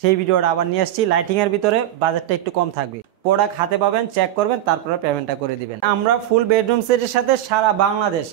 সেই ভিডিওটা আবার নিয়ে আসছি। লাইটিং এর ভিতরে বাজেটটা একটু কম থাকবে। প্রোডাক্ট হাতে পাবেন, চেক করবেন, তারপরে পেমেন্টটা করে দিবেন। আমরা ফুল বেডরুম সেটের সাথে সারা বাংলাদেশ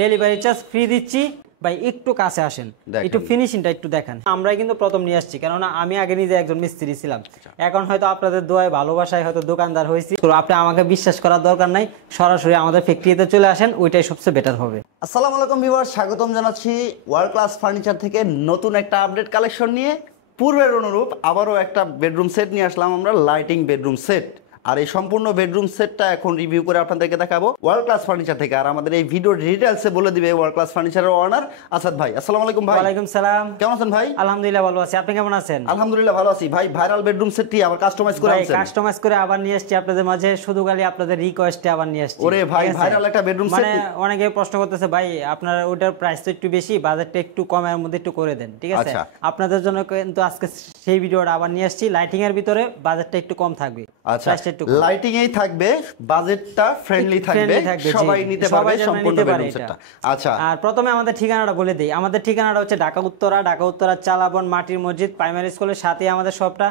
ডেলিভারি চার্জ ফ্রি দিচ্ছি। ভাই একটু কাছে আসেন, একটু ফিনিশিংটা একটু দেখেন। আমরাই কিন্তু প্রথম নিয়ে আসছি, কেননা আমি আগে নিজে একজন মিস্ত্রি ছিলাম। এখন হয়তো আপনাদের দোয়ায় ভালোবাসায় হয়তো দোকানদার হয়েছি। আপনি আমাকে বিশ্বাস করার দরকার নাই, সরাসরি আমাদের ফ্যাক্টরিতে চলে আসেন, ওইটাই সবচেয়ে বেটার হবে। আসসালামু আলাইকুম ভিউয়ার্স, স্বাগতম জানাচ্ছি ওয়ার্ল্ড ক্লাস ফার্নিচার থেকে নতুন একটা আপডেট কালেকশন নিয়ে। পূর্বের অনুরূপ আবারও একটা বেডরুম সেট নিয়ে আসলাম আমরা, লাইটিং বেডরুম সেট। আর এই সম্পূর্ণ বেডরুম সেটটা এখন রিভিউ করে আপনাদেরকে দেখাবো ওয়ার্ল্ড ক্লাস ফার্নিচার থেকে। আর আমাদের এই ভিডিও ডিটেইলসে বলে দিবে ওয়ার্ল্ড ক্লাস ফার্নিচারের ওনার আসাদ ভাই। আসসালামু আলাইকুম ভাই। ওয়ালাইকুম সালাম। কেমন আছেন ভাই? আলহামদুলিল্লাহ ভালো আছি, আপনি কেমন আছেন? আলহামদুলিল্লাহ ভালো আছি ভাই। ভাইরাল বেডরুম সেটটি আবার কাস্টমাইজ করে আনছেন। ভাই কাস্টমাইজ করে আবার নিয়ে আসছি আপনাদের মাঝে, শুধু খালি আপনাদের রিকোয়েস্টে আবার নিয়ে আসছি। ওরে ভাই, ভাইরাল একটা বেডরুম সেট। মানে অনেকে প্রশ্ন করতেছে ভাই আপনার ওটার প্রাইস তো একটু বেশি, বাজেটটা একটু কমের মধ্যে একটু করে দেন, ঠিক আছে? আপনাদের জন্য কিন্তু আজকে সেই ভিডিওটা আবার নিয়ে আসছি। লাইটিং এর ভিতরে বাজেটটা একটু কম থাকবে। আচ্ছা, লাইটিং এই থাকবে, বাজেটটা ফ্রেন্ডলি থাকবে, সবাই নিতে পারবে সম্পূর্ণ বেডরুম সেটটা। আচ্ছা, আর প্রথমে আমাদের ঠিকানাটা বলে দেই। আমাদের ঠিকানাটা হচ্ছে ঢাকা উত্তরা চালাবন মাটির মসজিদ প্রাইমারি স্কুলের সাথে আমাদের শপটা।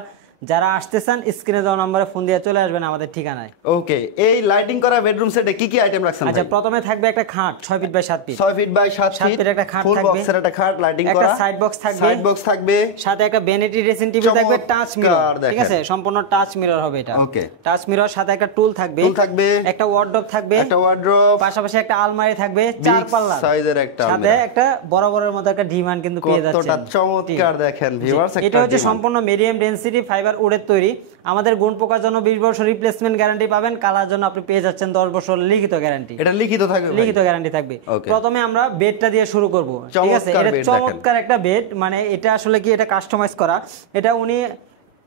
যারা আসতেছেন স্ক্রিনে দেওয়া নম্বরে ফোন দিয়ে চলে আসবেন আমাদের ঠিকানায়। ওকে, এই লাইটিং করা বেডরুম সেটে কি কি আইটেম রাখছেন? আচ্ছা, প্রথমে থাকবে একটা খাট 6 feet by 7 feet. 6 feet by 7 feet একটা খাট ফুল থাকবে, বক্সের একটা খাট লাইটিং করা, একটা সাইড বক্স থাকবে, সাথে একটা ভ্যানিটি ড্রেসিং টেবিল থাকবে, টাচ মিরর, ঠিক আছে? সম্পূর্ণ টাচ মিরর হবে এটা। ওকে, টাচ মিরর, সাথে একটা টুল থাকবে, একটা ওয়ার্ডরোব থাকবে, পাশাপাশি একটা আলমারি থাকবে 4 পাল্লা সাইজের একটা, সাথে একটা বড় বড়ের মতো একটা ডিমান্ড কিন্তু পেয়ে যাচ্ছেন। কতটা চমৎকার দেখেন ভিউয়ার্স। এটা হচ্ছে সম্পূর্ণ মিডিয়াম ডেনসিটি ফাইবার উডের তৈরি। আমাদের গুণ পোকার জন্য 20 বছর রিপ্লেসমেন্ট গ্যারান্টি পাবেন। কালার জন্য আপনি পেয়ে যাচ্ছেন 10 বছর লিখিত গ্যারান্টি। এটা লিখিত থাকবে, লিখিত গ্যারান্টি থাকবে। প্রথমে আমরা বেডটা দিয়ে শুরু করব, ঠিক আছে? এটা চমৎকার একটা বেড, মানে এটা আসলে কি, এটা কাস্টমাইজ করা।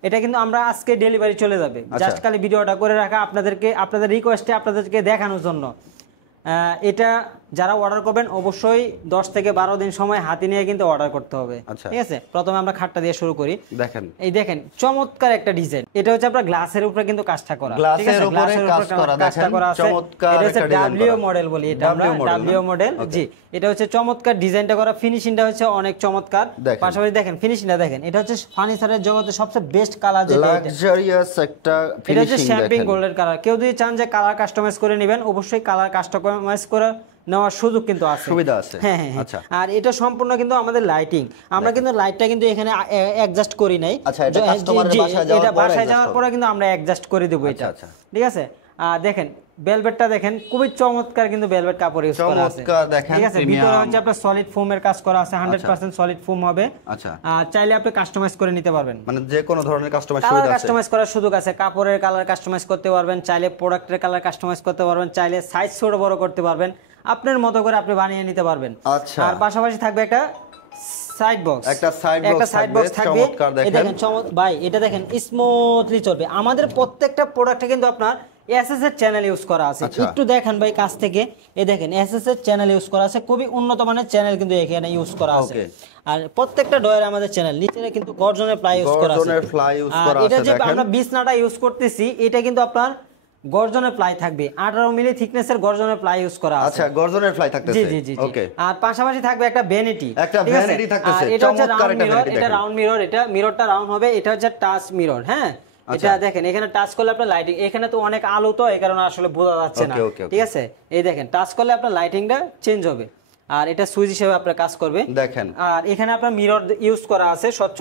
এটা কিন্তু আমরা আজকে ডেলিভারি চলে যাবে। জাস্ট খালি ভিডিওটা করে রাখা আপনাদের রিকোয়েস্টে আপনাদেরকে দেখানোর জন্য। এটা যারা অর্ডার করবেন অবশ্যই 10 থেকে 12 দিন সময় হাতে নিয়ে কিন্তু অর্ডার করতে হবে, ঠিক আছে? প্রথমে আমরা খাটটা দিয়ে শুরু করি। দেখেন, এই দেখেন চমৎকার একটা ডিজাইন। এটা হচ্ছে আপনার গ্লাসের উপরে কিন্তু কাজটা করা, ঠিক আছে? গ্লাসের উপরে কাজটা করা আছে। চমৎকার একটা ডাব্লিউ মডেল বলি এটা আমরা, ডাব্লিউ মডেল। জি, এটা হচ্ছে চমৎকার ডিজাইনটা করা, ফিনিশিংটা হচ্ছে অনেক চমৎকার। পাশাপাশি দেখেন ফিনিশিংটা দেখেন, এটা হচ্ছে ফার্নিচারের জগতে সবচেয়ে বেস্ট কালার, যেটা লাক্সারিয়াস একটা ফিনিশিং। এটা হচ্ছে শ্যাম্পিং গোল্ডের কালার। কেউ যদি চান যে কালার কাস্টমাইজ করে নেবেন, অবশ্যই কালার কাস্টমাইজ করে নেওয়ার সুযোগ কিন্তু আছে, সুবিধা আছে। হ্যাঁ। আচ্ছা, আর এটা সম্পূর্ণ কিন্তু আমাদের লাইটিং, আমরা কিন্তু লাইটটা কিন্তু এখানে অ্যাডজাস্ট করি নাই। আচ্ছা, এটা কাস্টমারের বাসায় যাওয়ার পরে কিন্তু আমরা অ্যাডজাস্ট করে দেব এটা, ঠিক আছে? দেখেন ভেলভেটটা দেখেন, খুবই চমৎকার কিন্তু ভেলভেট কাপড় ইউজ করা আছে, ঠিক আছে? ভিতরে হচ্ছে আপনার সলিড ফোমের কাজ করা আছে, 100% সলিড ফোম হবে। আচ্ছা, চাইলে আপনি কাস্টমাইজ করে নিতে পারবেন, মানে যে কোনো ধরনের কাস্টমাইজ করার সুযোগ আছে। কাপড়ের কালার কাস্টমাইজ করতে পারবেন, চাইলে প্রোডাক্টের কালার কাস্টমাইজ করতে পারবেন, চাইলে সাইজ ছোট বড় করতে পারবেন, আপনার মতো করে আপনি বানিয়ে নিতে পারবেন। আচ্ছা, আর পাশাপাশি থাকবে একটা সাইড বক্স, একটা সাইড বক্স থাকবে। এই দেখেন ভাই, এটা দেখেন স্মুথলি চলবে। আমাদের প্রত্যেকটা প্রোডাক্টে কিন্তু আপনার এসএস এর চ্যানেল ইউজ করা আছে। একটু দেখেন ভাই কাছ থেকে, এই দেখেন এসএস এর চ্যানেল ইউজ করা আছে, খুবই উন্নত মানের চ্যানেল কিন্তু এখানে ইউজ করা আছে। আর প্রত্যেকটা ডয়ারে আমাদের চ্যানেল, নিচে কিন্তু গর্জনের প্লাই ইউজ করা আছে। এটা যে আমরা বিছনাটা ইউজ করতেছি, এটা কিন্তু আপনার গর্জনের প্লাই থাকবে, 18 মিলি থিকনেসের গর্জনের প্লাই ইউজ করা আছে। আচ্ছা, গর্জনের প্লাই থাকতেছে। জি। ওকে, আর পাশাপাশি থাকবে একটা ভ্যানিটি, থাকতেছে। এটা হচ্ছে রাউন্ড মিরর, এটা রাউন্ড মিরর, এটা মিররটা রাউন্ড হবে। এটা হচ্ছে টাচ মিরর, হ্যাঁ। এটা দেখেন, এখানে টাচ করলে আপনার লাইটিং, এখানে তো অনেক আলো, তো এই কারণে আসলে বোঝা যাচ্ছে না, ঠিক আছে? এই দেখেন টাচ করলে আপনার লাইটিংটা চেঞ্জ হবে, আর এটা সুইচ হিসেবে আপনার কাজ করবে, দেখেন। আর এখানে আপনার মিরর ইউজ করা আছে, স্বচ্ছ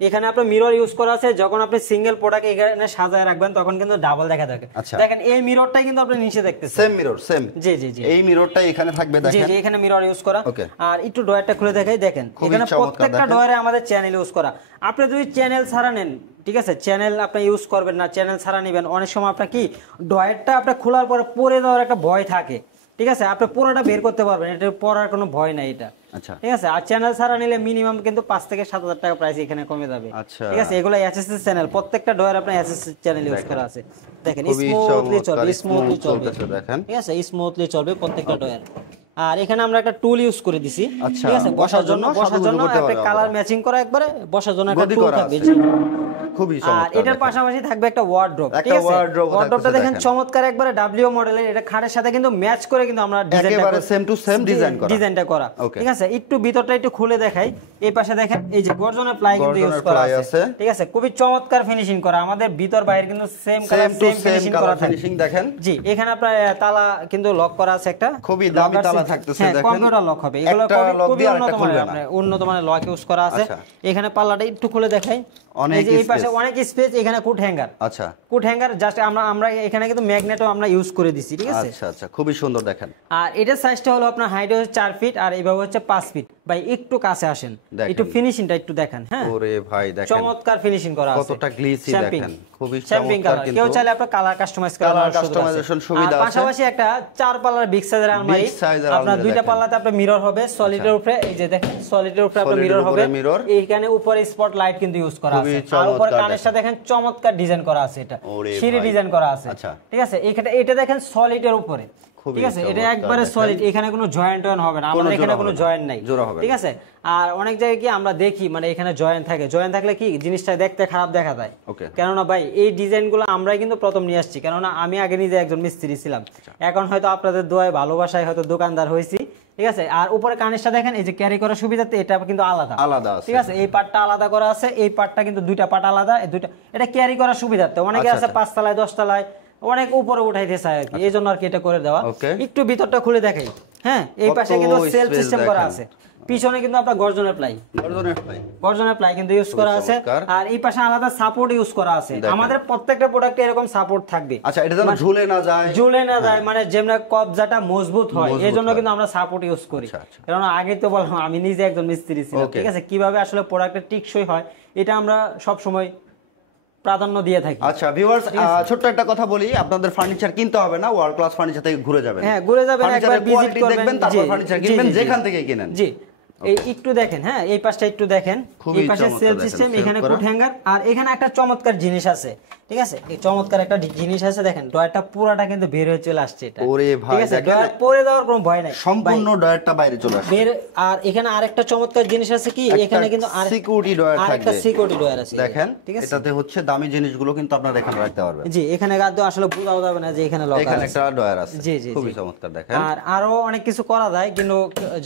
এখানে আপনার মিরর ইউজ করা আছে। যখন আপনি সিঙ্গেল প্রোডাক্ট এখানে সাজায় রাখবেন তখন কিন্তু ডাবল দেখা থাকে। দেখেন এই মিররটাই কিন্তু আপনি নিচে দেখতেছেন, সেম মিরর, সেম। জি, এই মিররটাই এখানে থাকবে, দেখেন। জি, এখানে মিরর ইউজ করা। আর একটু ডয়ারটা খুলে দেখাই, দেখেন এখানে প্রত্যেকটা ডয়ারে আমাদের চ্যানেল ইউজ করা। আপনি যদি চ্যানেল ছাড়া নেন, ঠিক আছে, চ্যানেল আপনি ইউজ করবেন না, চ্যানেল ছাড়া নেবেন, অনেক সময় আপনার কি ডয়ারটা আপনার খোলার পরে পরে যাওয়ার একটা ভয় থাকে, ঠিক আছে? আপনি পুরোটা বের করতে পারবেন, এটা পড়ার কোনো ভয় নাই এটা, ঠিক আছে? আর চ্যানেল ছাড়া নিলে মিনিমাম কিন্তু 5 থেকে 7,000 টাকা প্রাইস এখানে কমে যাবে, ঠিক আছে? এগুলো এসএসএস চ্যানেল, প্রত্যেকটা ডয়ার আপনার এসএসএস চ্যানেল ইউজ করা আছে। দেখেন স্মুথলি চলবে, দেখেন, ঠিক আছে? স্মুথলি চলবে প্রত্যেকটা ডয়ার। আর এখানে আমরা একটা টুল ইউজ করে দিছি, ঠিক আছে? বসার জন্য একটা কালার ম্যাচিং করা, একবারে বসার জন্য একটা টুল থাকবে। খুবই আর চমৎকার। এটার পাশাপাশি থাকবে একটা ওয়ার্ড্রোব, ঠিক একটা আছে? ওয়ার্ড্রোব ওয়ার্ড্রোবটা দেখেন চমৎকার একবারে ডাব্লিউ মডেলের, এটা খাটের সাথে কিন্তু ম্যাচ করে কিন্তু আমরা একেবারে সেম টু সেম ডিজাইনটা করা, ঠিক আছে? একটু ভিতরটা একটু খুলে দেখাই। এই পাশে দেখেন এই যে গর্জনের প্লাই কিন্তু ইউজ করা আছে, ঠিক আছে? খুবই চমৎকার ফিনিশিং করা, আমাদের ভিতর বাইরে কিন্তু সেম কালার সেম ফিনিশিং করা থাকে। দেখেন জি, এখানে আপনার তালা কিন্তু লক করা আছে, একটা খুবই দামি তালা থাকতেছে দেখেন, কম্পিউটার লক হবে, এগুলো খুবই উন্নত মানের লক ইউজ করা আছে। এখানে পাল্লাটা একটু খুলে দেখাই, এই পাশে অনেক স্পেস, এখানে কুট হ্যাঙ্গার, আচ্ছা কুট হ্যাঙ্গার জাস্ট আমরা এখানে কিন্তু ম্যাগনেটও আমরা ইউজ করে দিছি, ঠিক আছে? আচ্ছা আচ্ছা, খুবই সুন্দর দেখেন। আর এটার সাইজটা হলো আপনার হাইট হচ্ছে 4 ফিট আর এইভাবে হচ্ছে 5 ফিট। ভাই একটু কাছে আসেন, একটু ফিনিশিংটা একটু দেখেন। হ্যাঁ ওরে ভাই দেখেন চমৎকার ফিনিশিং করা আছে, কতটা গ্লিসি দেখেন, খুবই চমৎকার। কেউ চাইলে আপনার কালার কাস্টমাইজ করার কাস্টমাইজেশন সুবিধা আছে। পাশাপাশি একটা 4 পাল্লার বিগ সাইজের আলমারি, আপনার দুইটা পাল্লাতে আপনার মিরর হবে সলিডের উপরে, এই যে দেখেন সলিডের উপরে আপনার মিরর হবে, এইখানে উপরে স্পট লাইট কিন্তু ইউজ করা আছে, আর উপরে কানের সাথে দেখেন চমৎকার ডিজাইন করা আছে, এটা সিঁড়ি ডিজাইন করা আছে, ঠিক আছে? এটা দেখেন সলিডের উপরে, ঠিক আছে? এটা একবারে সলিড, এখানে কোনো জয়েন্ট হবে না, আমাদের এখানে কোনো জয়েন্ট নাই, ঠিক আছে? আর অনেক জায়গায় কি আমরা দেখি মানে এখানে জয়েন্ট থাকে, জয়েন্ট থাকলে কি জিনিসটা দেখতে খারাপ দেখা যায়। কেননা ভাই এই ডিজাইনগুলো আমরাই কিন্তু প্রথম নিয়ে আসছি, কেননা আমি আগে নিজে একজন মিস্ত্রি ছিলাম, এখন হয়তো আপনাদের দোয়ায় ভালোবাসায় হয়তো দোকানদার হয়েছি, ঠিক আছে? আর উপরে কানেরটা দেখেন এই যে ক্যারি করার সুবিধাতে এটা কিন্তু আলাদা, ঠিক আছে? এই পার্টটা আলাদা করা আছে, এই পার্টটা কিন্তু দুইটা পার্ট আলাদা, এই দুইটা এটা ক্যারি করার সুবিধাতে। অনেকে আছে 5 তলায় 10 তলায় অনেক উপরে উঠাইতে চায় আর কি, এই জন্য আর কি এটা করে দেওয়া। একটু ভিতরটা খুলে দেখাই। হ্যাঁ, এই পাশে কিন্তু সেলফ সিস্টেম করা আছে, পিছনে কিন্তু আপনার গর্জনের প্লাই কিন্তু ইউজ করা আছে, আর এই পাশে আলাদা সাপোর্ট ইউজ করা আছে। আমাদের প্রত্যেকটা প্রোডাক্টে এরকম সাপোর্ট থাকবে, আচ্ছা এটা যেন ঝুলে না যায়, মানে যেমন কবজাটা মজবুত হয়, এজন্য কিন্তু আমরা সাপোর্ট ইউজ করি। কারণ আগে তো বললাম আমি নিজে একজন মিস্ত্রি ছিলাম, ঠিক আছে? কিভাবে আসলে প্রোডাক্টের টিকসই হয় এটা আমরা সব সময় প্রাধান্য দিয়ে থাকি। আচ্ছা ভিউয়ার্স, ছোট্ট একটা কথা বলি, আপনাদের ফার্নিচার কিনতে হবে না, ওয়ার্ল্ড ক্লাস ফার্নিচার থেকে ঘুরে যাবেন। হ্যাঁ, ঘুরে যাবেন, একবার ভিজিট করবেন, দেখবেন, তারপর ফার্নিচার কিনবেন যেখান থেকে কিনেন। জি, এই একটু দেখেন, হ্যাঁ এই পাশটা একটু দেখেন, এই পাশে সেলফ সিস্টেম, এখানে কুট হ্যাঙ্গার, আর এখানে একটা চমৎকার জিনিস আছে, ঠিক আছে? এই চমৎকার একটা জিনিস আছে, দেখেন ডয়ারটা পুরোটা কিন্তু বের হয়ে চলে আসছে, এটা ওরে ভাই ঠিক আছে? ডয়ার পরে দেওয়ার কোনো ভয় নাই, সম্পূর্ণ ডয়ারটা বাইরে চলে আসছে বের। আর এখানে আরেকটা চমৎকার জিনিস আছে কি, এখানে কিন্তু সিকিউরিটি ডয়ার থাকবে, আরেকটা সিকিউরিটি ডয়ার আছে দেখেন, ঠিক আছে? এটাতে হচ্ছে দামি জিনিসগুলো কিন্তু আপনারা এখানে রাখতে পারবেন। জি, এখানে গাদ্য আসলে বোঝাও যাবে না যে এখানে লক আছে, এখানে একটা ডয়ার আছে, জি জি, খুবই চমৎকার দেখেন। আর আরো অনেক কিছু করা যায়, কিন্তু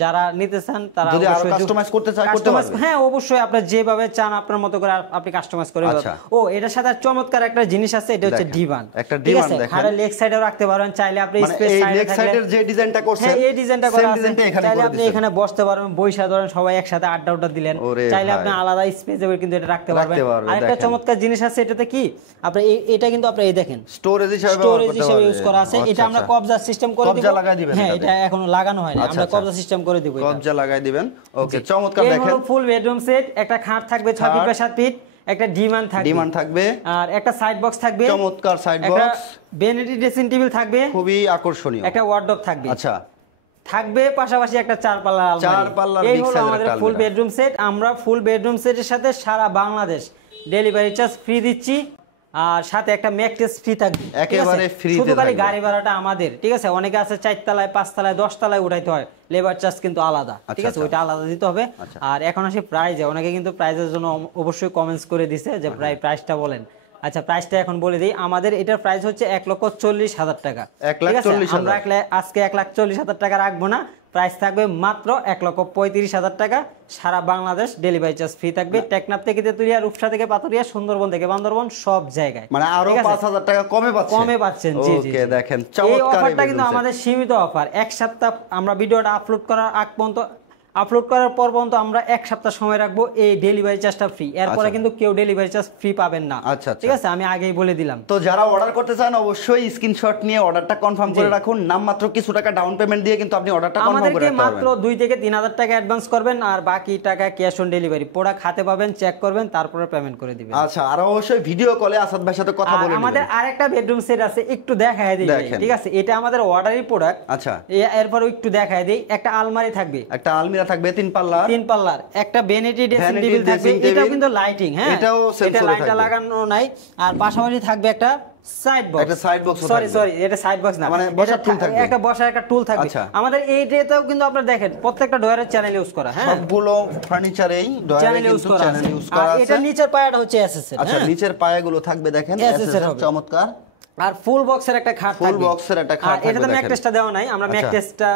যারা নিতে চান তারা যদি আরো কাস্টমাইজ করতে চান করতে পারবেন। হ্যাঁ অবশ্যই, আপনি যেভাবে চান আপনার মতো করে আপনি কাস্টমাইজ করে নেবেন। ও এটার সাথে চমৎকার একটা জিনিস আছে, এটা হচ্ছে ডিভান, একটা ডিভান দেখেন, আর লেগ সাইডেও রাখতে পারবেন, চাইলে আপনি স্পেস সাইডে লেগ সাইডের যে ডিজাইনটা করছেন, হ্যাঁ এই ডিজাইনটা করা আছে, চাইলে আপনি এখানে বসতে পারবেন, বইসা ধরেন সবাই একসাথে আড্ডা দিলেন, চাইলে আপনি আলাদা স্পেসে কিন্তু এটা রাখতে পারবেন। আর একটা চমৎকার জিনিস আছে, এটাতে কি আপনি এটা কিন্তু আপনি এই দেখেন স্টোরেজ হিসেবে ইউজ করা আছে, এটা আমরা কবজা সিস্টেম করে দিব। হ্যাঁ, এটা এখনো লাগানো হয়নি, আমরা কবজা সিস্টেম করে দিব, কবজা লাগাই দিবেন। ওকে, চমৎকার দেখেন। এই হলো ফুল বেডরুম সেট, একটা খাট থাকবে 6 ফিট বাই 7 ফিট, একটা ডিমান থাকবে, আর একটা সাইড বক্স থাকবে, চমৎকার side box, vanity dressing table থাকবে, খুবই আকর্ষণীয়, একটা ওয়ার্ডরোব থাকবে, আচ্ছা থাকবে পাশাপাশি একটা 4 পাল্লা আলমারি। এই হলো আমাদের ফুল বেডরুম সেট। আমরা ফুল বেডরুম সেটের সাথে সারা বাংলাদেশ ডেলিভারি চার্জ ফ্রি দিচ্ছি, আর সাথে একটা ম্যাট্রেস ফ্রি থাকবে, একেবারে ফ্রি, শুধু খালি গাড়ি ভাড়াটা আমাদের, ঠিক আছে? অনেকে আছে 4 তলায় 5 তলায় 10 তলায় উঠাইতে হয়, লেবার চার্জ কিন্তু আলাদা, ঠিক আছে? ওইটা আলাদা দিতে হবে। আর এখন আসে প্রাইজে, অনেকে কিন্তু প্রাইজের জন্য অবশ্যই কমেন্টস করে দিছে যে প্রাইসটা বলেন। আচ্ছা, প্রাইসটা এখন বলে দিই। আমাদের এটার প্রাইস হচ্ছে 1,40,000 টাকা, ঠিক আছে? আমরা আজকে 1,40,000 টাকা রাখবো না, প্রাইস থাকবে মাত্র 1,35,000 টাকা। সারা বাংলাদেশ ডেলিভারি চার্জ ফ্রি থাকবে, টেকনাফ থেকে তেতুলিয়া, রূপসা থেকে পাতুরিয়া, সুন্দরবন থেকে বান্দরবন, সব জায়গায়, মানে আরো 5,000 টাকা কমে পাচ্ছেন। জি জি, ওকে দেখেন, এই অফারটা কিন্তু আমাদের সীমিত অফার। এক সপ্তাহ আমরা ভিডিওটা আপলোড করার আগ পর্যন্ত, আপলোড করার পর পর্যন্ত আমরা 1 সপ্তাহ সময় রাখবো, এই ডেলিভারি চার্জটা ফ্রি, এরপরে কিন্তু কেউ ডেলিভারি চার্জ ফ্রি পাবেন না, ঠিক আছে? আমি আগেই বলে দিলাম। তো যারা অর্ডার করতে চান অবশ্যই স্ক্রিনশট নিয়ে অর্ডারটা কনফার্ম করে রাখুন, নামমাত্র কিছু টাকা ডাউন পেমেন্ট দিয়ে কিন্তু আপনি অর্ডারটা কনফার্ম করে রাখতে পারবেন। মাত্র 2 থেকে 3,000 টাকা অ্যাডভান্স করবেন, আর বাকি টাকা ক্যাশ অন ডেলিভারি, প্রোডাক্ট হাতে পাবেন, চেক করবেন, তারপরে পেমেন্ট করে দিবেন। আচ্ছা, আর অবশ্যই ভিডিও কলে আসাদ ভাইয়ের সাথে কথা বলে নেবেন। আমাদের আরেকটা বেডরুম সেট আছে, একটু দেখায় দিই, ঠিক আছে? এটা আমাদের অর্ডারি প্রোডাক্ট। আচ্ছা, এরপর একটু দেখায় দিই। একটা আলমারি থাকবে, একটা আলমিরা থাকবে 3 পাল্লার, একটা ভ্যানিটি ড্রেসিং টেবিল থাকবে, এটাও কিন্তু লাইটিং, হ্যাঁ এটা লাইটটা লাগানো নাই, আর পাশাপাশি থাকবে একটা সাইড বক্স, একটা সাইড বক্স, সরি এটা সাইড বক্স না, মানে বসার টুল থাকবে, একটা বসার একটা টুল থাকবে। আমাদের এইটাতেও কিন্তু আপনারা দেখেন প্রত্যেকটা ডয়ারের চ্যানেল ইউজ করা, হ্যাঁ সবগুলো ফার্নিচারেই ডয়ারে কিন্তু চ্যানেল ইউজ করা আছে। এটা নিচের পায়াটা হচ্ছে এসএস এর, আচ্ছা নিচের পায়াগুলো থাকবে দেখেন এসএস এর, চমৎকার। আর ফুল বক্সের একটা খাট থাকবে, ফুল বক্সের একটা খাট থাকবে। এটাতে ম্যাক টেস্টটা দেওয়া নাই, আমরা ম্যাক টেস্টটা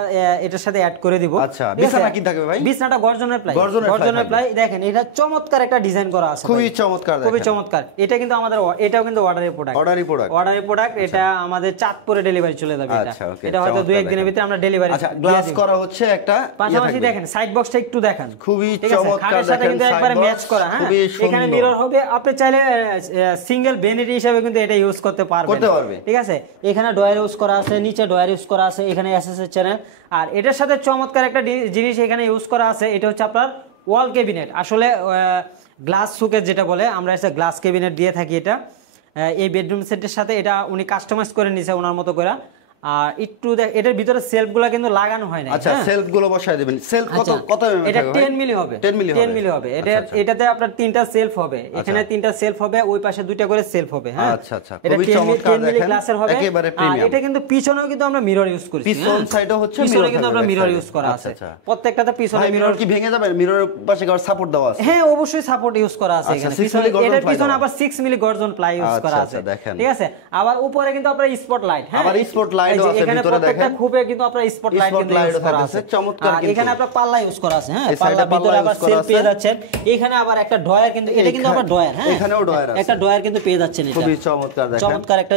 এটার সাথে অ্যাড করে দিব। আচ্ছা বিছানা কি থাকবে ভাই? বিছানাটা গর্জনের প্লাই, গর্জনের প্লাই। দেখেন এটা চমৎকার একটা ডিজাইন করা আছে, খুবই চমৎকার, খুবই চমৎকার। এটা কিন্তু আমাদের, এটাও কিন্তু অর্ডারের প্রোডাক্ট, অর্ডারের প্রোডাক্ট। এটা আমাদের চাঁদপুরে ডেলিভারি চলে যাবে। এটা হয়তো 2-1 দিনের ভিতরে আমরা ডেলিভারি। আচ্ছা গ্লাস করা হচ্ছে একটা, পাশাপাশি দেখেন সাইড বক্সটা একটু দেখেন, খুবই চমৎকার। খাটের সাথে কিন্তু একবারে ম্যাচ করা, হ্যাঁ এখানে মিরর হবে। আপনি চাইলে সিঙ্গেল ভ্যানিটি হিসেবে কিন্তু এটা ইউজ করতে পারবেন, ঠিক আছে। এখানে ডয়ার ইউজ করা আছে, নিচে ডয়ার ইউজ করা আছে, এখানে এসএস এর চ্যানেল। আর এটার সাথে চমৎকার একটা জিনিস এখানে ইউজ করা আছে, এটা হচ্ছে আপনার ওয়াল ক্যাবিনেট। আসলে গ্লাস সুকেস যেটা বলে, আমরা এসে গ্লাস ক্যাবিনেট দিয়ে থাকি। এটা এই বেডরুম সেটের সাথে এটা উনি কাস্টমাইজ করে নিছে ওনার মতো করে। আর একটু এটার ভিতরে সেলফগুলো কিন্তু লাগানো হয় না। আচ্ছা সেলফগুলো বসায় দিবেন। সেলফ কত এটা 10 মিলি হবে, 10 মিলি হবে। এটাতে আপনার 3টা সেলফ হবে, এখানে 3টা সেলফ হবে, ওই পাশে 2টা করে সেলফ হবে, হ্যাঁ। আচ্ছা আচ্ছা খুবই চমৎকার, 10 মিলি গ্লাসের হবে একেবারে প্রিমিয়াম। এটা কিন্তু পিছনেও কিন্তু আমরা মিরর ইউজ করি, পিছন সাইডও হচ্ছে মিরর, পিছনে কিন্তু আমরা মিরর ইউজ করা আছে প্রত্যেকটাতে। পিছনে মিরর কি ভেঙে যাবে? মিররের পাশে আবার সাপোর্ট দেওয়া আছে, হ্যাঁ অবশ্যই সাপোর্ট ইউজ করা আছে এখানে। এটার পিছনে আবার 6 মিলি গর্জন প্লাই ইউজ করা আছে, ঠিক আছে। আবার উপরে কিন্তু আপনার স্পট লাইট, হ্যাঁ আবার স্পট লাইটও আছে ভিতরে দেখেন। খুবই কিন্তু আপনার স্পট লাইট কিন্তু ইউজ করা আছে, চমৎকার। এখানে আপনার পাল্লা ইউজ করা আছে, হ্যাঁ পাল্লা ভিতরে আবার সেল পেয়ে যাচ্ছেন। এখানে আবার একটা ডয়ার কিন্তু, এটা কিন্তু আবার ডয়ার, হ্যাঁ এখানেও ডয়ার আছে, একটা ডয়ার কিন্তু পেয়ে যাচ্ছেন। এটা খুবই চমৎকার, দেখেন চমৎকার একটা।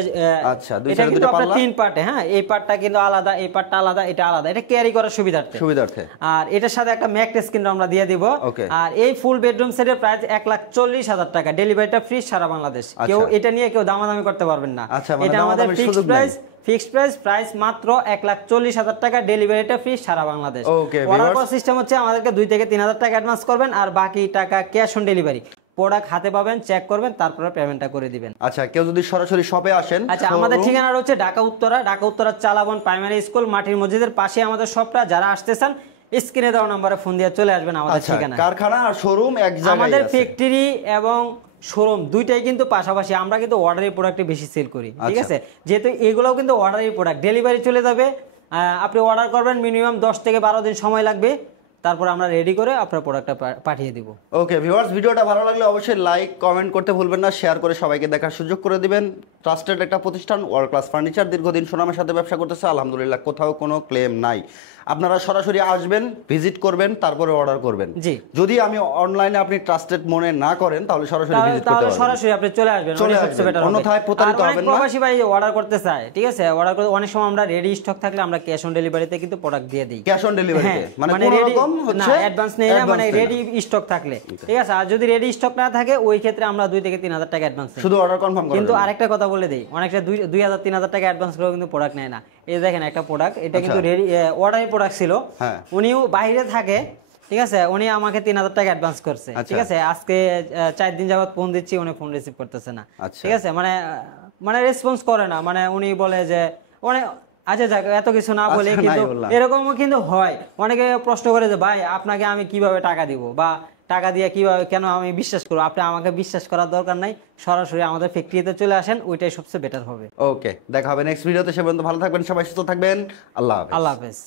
আচ্ছা এটা কিন্তু আপনার 3 পার্টে, হ্যাঁ এই পার্টটা কিন্তু আলাদা, এই পার্টটা আলাদা, এটা আলাদা। এটা ক্যারি করার সুবিধার্থে। আর এটার সাথে একটা ম্যাক টেস্ট কিন্তু আমরা দিয়ে দিব। আর এই ফুল বেডরুম সেটের প্রাইস 1,40,000 টাকা, ডেলিভারিটা ফ্রি সারা বাংলাদেশ। কেউ এটা নিয়ে কেউ দামাদামি করতে পারবেন না। এটা আমাদের ফিক্সড প্রাইস মাত্র 1,40,000 টাকা, ডেলিভারিটা ফ্রি সারা বাংলাদেশ। অর্ডার করার সিস্টেম হচ্ছে আমাদেরকে 2 থেকে 3,000 টাকা অ্যাডভান্স করবেন, আর বাকি টাকা ক্যাশ অন ডেলিভারি। প্রোডাক্ট হাতে পাবেন, চেক করবেন, তারপরে পেমেন্টটা করে দিবেন। আচ্ছা কেউ যদি সরাসরি শপে আসেন, আচ্ছা আমাদের ঠিকানা হচ্ছে ঢাকা উত্তরা চালাবন প্রাইমারি স্কুল মাটির মসজিদের পাশে আমাদের শপটা। যারা আসতে চান স্ক্রিনে দেওয়া নম্বরে ফোন দিয়ে চলে আসবেন আমাদের ঠিকানা। কারখানা আর শোরুম এক জায়গায়, আমাদের ফ্যাক্টরি এবং শোরুম দুইটাই কিন্তু পাশাপাশি। আমরা কিন্তু অর্ডারি প্রোডাক্টে বেশি সেল করি, ঠিক আছে। যেহেতু এগুলোও কিন্তু অর্ডারি প্রোডাক্ট, ডেলিভারি চলে যাবে। আপনি অর্ডার করবেন, মিনিমাম 10 থেকে 12 দিন সময় লাগবে, তারপর আমরা রেডি করে আপনার প্রোডাক্টটা পাঠিয়ে দিব। ওকে ভিউয়ার্স, ভিডিওটা ভালো লাগলে অবশ্যই লাইক কমেন্ট করতে ভুলবেন না, শেয়ার করে সবাইকে দেখার সুযোগ করে দিবেন। ট্রাস্টেড একটা প্রতিষ্ঠান ওয়ার্ল্ড ক্লাস ফার্নিচার, দীর্ঘদিন সুনামের সাথে ব্যবসা করতেছে, আলহামদুলিল্লাহ কোথাও কোনো ক্লেম নাই। আপনারা সরাসরি আসবেন, ভিজিট করবেন, তারপরে অর্ডার করবেন। জি যদি আমি অনলাইনে আপনি ট্রাস্টেড মনে না করেন তাহলে সরাসরি ভিজিট করতে পারবেন, সরাসরি আপনি চলে আসবেন, সবচেয়ে বেটার হবে। অন্যথায় প্রতারিত হবেন না। প্রবাসী ভাই অর্ডার করতে চায়, ঠিক আছে, অর্ডার করে অনেক সময় আমরা রেডি স্টক থাকলে আমরা ক্যাশ অন ডেলিভারিতে কিন্তু প্রোডাক্ট দিয়ে দিই। ক্যাশ অন ডেলিভারিতে মানে কোনো রকম হচ্ছে না অ্যাডভান্স নেই না, মানে রেডি স্টক থাকলে, ঠিক আছে। আর যদি রেডি স্টক না থাকে ওই ক্ষেত্রে আমরা 2 থেকে 3,000 টাকা অ্যাডভান্স নেই, শুধু অর্ডার কনফার্ম করেন। কিন্তু আরেকটা কথা বলে দেই, অনেকটা 2,000-3,000 টাকা অ্যাডভান্স করেও কিন্তু প্রোডাক্ট নেয় না। এই দেখেন একটা প্রোডাক্ট, এটা কিন্তু রেডি অর্ডারি প্রোডাক্ট ছিল, উনিও বাইরে থাকে, ঠিক আছে। উনি আমাকে 3,000 টাকা অ্যাডভান্স করছে, ঠিক আছে। আজকে 4 দিন যাবত ফোন দিচ্ছি, উনি ফোন রিসিভ করতেছে না, ঠিক আছে। মানে রেসপন্স করে না, মানে উনি বলে যে অনেক আচ্ছা যাক এত কিছু না বলে, কিন্তু এরকমও কিন্তু হয়। অনেকে প্রশ্ন করে যে ভাই আপনাকে আমি কিভাবে টাকা দিব, বা টাকা দিয়ে কিভাবে কেন আমি বিশ্বাস করবো। আপনি আমাকে বিশ্বাস করার দরকার নাই, সরাসরি আমাদের ফ্যাক্টরিতে চলে আসেন, ওইটাই সবচেয়ে বেটার হবে। ওকে দেখা হবে নেক্সট ভিডিওতে। সে পর্যন্ত ভালো থাকবেন, সবাই সুস্থ থাকবেন। আল্লাহ হাফেজ। আল্লাহ হাফেজ।